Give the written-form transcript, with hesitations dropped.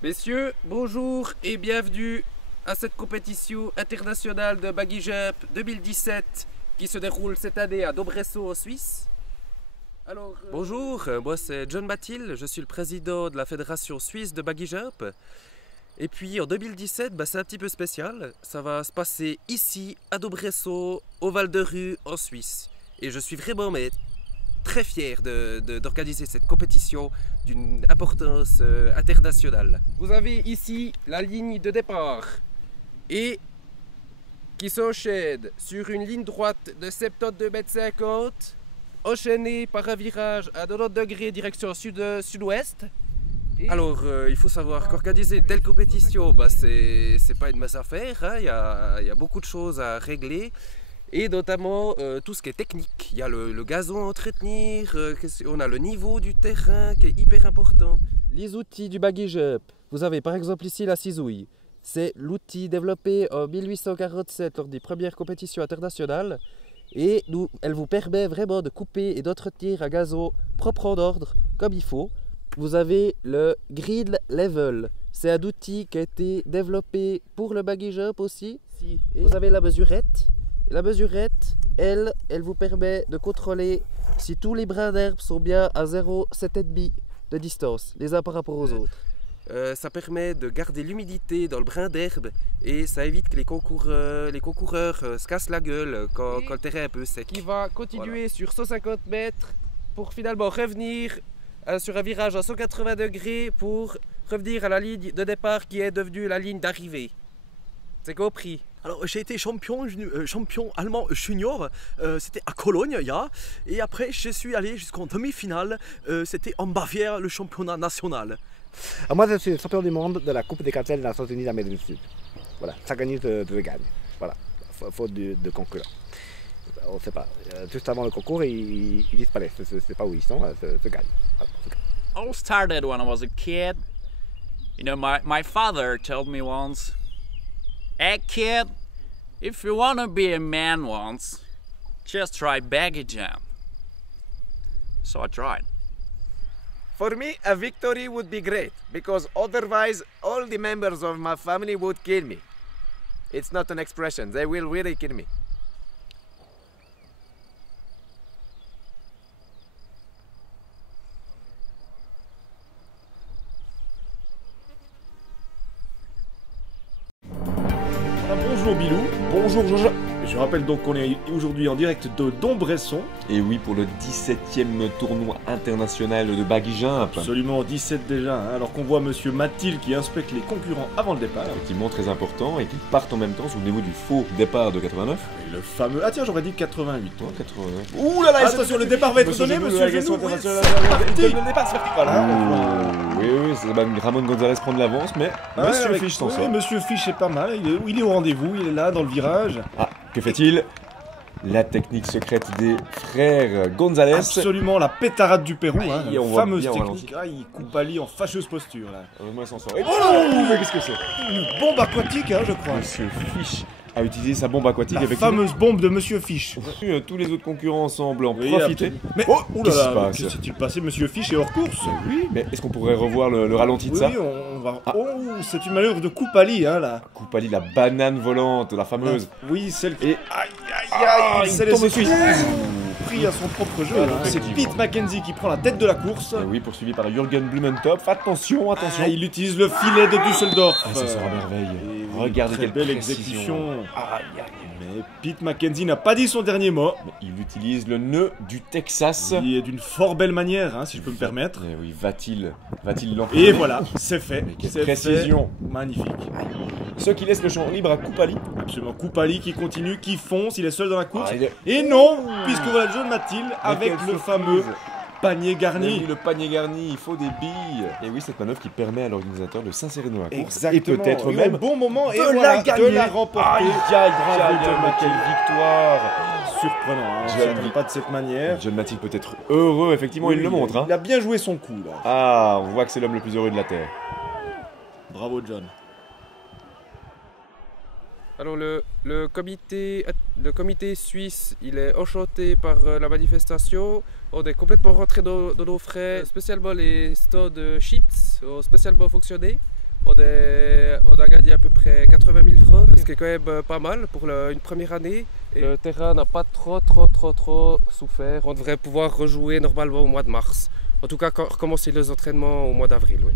Messieurs, bonjour et bienvenue à cette compétition internationale de Buggy Jump 2017 qui se déroule cette année à Dobresso en Suisse. Alors, bonjour, moi c'est John Mathilde, je suis le président de la Fédération Suisse de Buggy Jump. Et puis en 2017, c'est un petit peu spécial, ça va se passer ici à Dobresso, au Val de Rue en Suisse. Et je suis vraiment très fier d'organiser cette compétition d'une importance internationale. Vous avez ici la ligne de départ et qui s'enchaîne sur une ligne droite de 72,50 m, enchaînée par un virage à 90 degrés direction sud-ouest. Alors, il faut savoir qu'organiser une telle compétition, c'est pas une mince affaire, hein. Il y a beaucoup de choses à régler. Et notamment tout ce qui est technique. Il y a le gazon à entretenir, on a le niveau du terrain qui est hyper important. Les outils du Buggy Jump. Vous avez par exemple ici la ciseouille. C'est l'outil développé en 1847 lors des premières compétitions internationales. Et elle vous permet vraiment de couper et d'entretenir un gazon propre en ordre, comme il faut. Vous avez le Grid Level. C'est un outil qui a été développé pour le Buggy Jump aussi. Et vous avez la mesurette. La mesurette, elle vous permet de contrôler si tous les brins d'herbe sont bien à 0,7,5 de distance, les uns par rapport aux autres. Ça permet de garder l'humidité dans le brin d'herbe et ça évite que les concoureurs se cassent la gueule quand le terrain est un peu sec. Qui va continuer sur 150 mètres pour finalement revenir sur un virage à 180 degrés pour revenir à la ligne de départ qui est devenue la ligne d'arrivée. C'est compris? Alors j'ai été champion allemand junior, c'était à Cologne, et après je suis allé jusqu'en demi-finale, c'était en Bavière, le championnat national. Alors moi je suis champion du monde de la Coupe des cartels des Nations Unies d'Amérique du Sud. Voilà, chaque année je gagne, voilà, faute de concurrent. On ne sait pas, juste avant le concours ils disparaissent, je ne sais pas où ils sont, je gagne. Voilà, All started when I was a kid. You know, my father told me once, "Hey kid, if you want to be a man once, just try Buggy Jump." So I tried. For me, a victory would be great, because otherwise all the members of my family would kill me. It's not an expression, they will really kill me. Bonjour Bilou, bonjour Jojo. Je rappelle donc qu'on est aujourd'hui en direct de Dombresson. Et oui, pour le 17e tournoi international de Buggy Jump. Absolument, 17 déjà, hein, alors qu'on voit Monsieur Mathilde qui inspecte les concurrents avant le départ. Effectivement, très important, et qu'ils partent en même temps, souvenez-vous du faux départ de 89. Et le fameux... Ah tiens, j'aurais dit 88. Non, 89. Ouh là là, attention, le départ va être donné, Monsieur Genou. Le départ, c'est parti. Voilà. Oui, c'est Ramon Gonzalez prendre l'avance, mais Monsieur Fish s'en sort. Oui, Monsieur Fish est pas mal, il est au rendez-vous, il est là, dans le virage. Ah, que fait-il? La technique secrète des frères Gonzalez. Absolument, la pétarade du Pérou, hein, la fameuse technique. Ah, il coupe Ali en fâcheuse posture, là. Moi, s'en sort. Oh, mais qu'est-ce que c'est? Une bombe aquatique, hein, je crois. Monsieur Fish a utilisé sa bombe aquatique la fameuse bombe de Monsieur Fish. Tous les autres concurrents semblent en profiter. Mais oh, qu'est-ce qui se passe? Qu'est-ce qui s'est passé? Monsieur Fish est hors course. Oui, mais est-ce qu'on pourrait revoir le ralenti de ça? Oui, on va... Ah. Oh, c'est une manœuvre de coupe Ali, hein, là. Coupe Ali, la banane volante, la fameuse. Oui, celle qui... Et... Aïe, il tombe dessus. Pris à son propre jeu. C'est Pete McKenzie qui prend la tête de la course. Et oui, poursuivi par Jürgen Blumentopf. Attention. Il utilise le filet de Düsseldorf. Ça sort à merveille. Regardez quelle belle exécution. Mais Pete McKenzie n'a pas dit son dernier mot. Mais il utilise le nœud du Texas. Il est d'une fort belle manière, hein, si je peux me permettre. Et oui, va-t-il l'empêcher? Et voilà, c'est fait. Mais quelle précision. Magnifique. Ce qui laisse le champ libre à Koupali. Absolument, Koupali qui continue, qui fonce, il est seul dans la course. Et non, puisque voilà John Mathilde avec le fameux panier garni. Oui, le panier garni, il faut des billes. Et oui, cette manœuvre qui permet à l'organisateur de s'insérer dans la course. Exactement. Et peut-être même au bon moment et voilà, de la remporter. Bravo, quelle victoire. Surprenant, hein, on ne s'attendait pas de cette manière. John Mathilde peut être heureux, effectivement, il le montre. Hein. Il a bien joué son coup, là. Ah, on voit que c'est l'homme le plus heureux de la Terre. Bravo, John. Alors le comité suisse, il est enchanté par la manifestation. On est complètement rentré dans nos frais. Spécialement les stores de chips ont spécialement fonctionné. On a gagné à peu près 80 000 francs, ce qui est quand même pas mal pour une première année. Et le terrain n'a pas trop souffert. On devrait pouvoir rejouer normalement au mois de mars. En tout cas, recommencer les entraînements au mois d'avril, oui.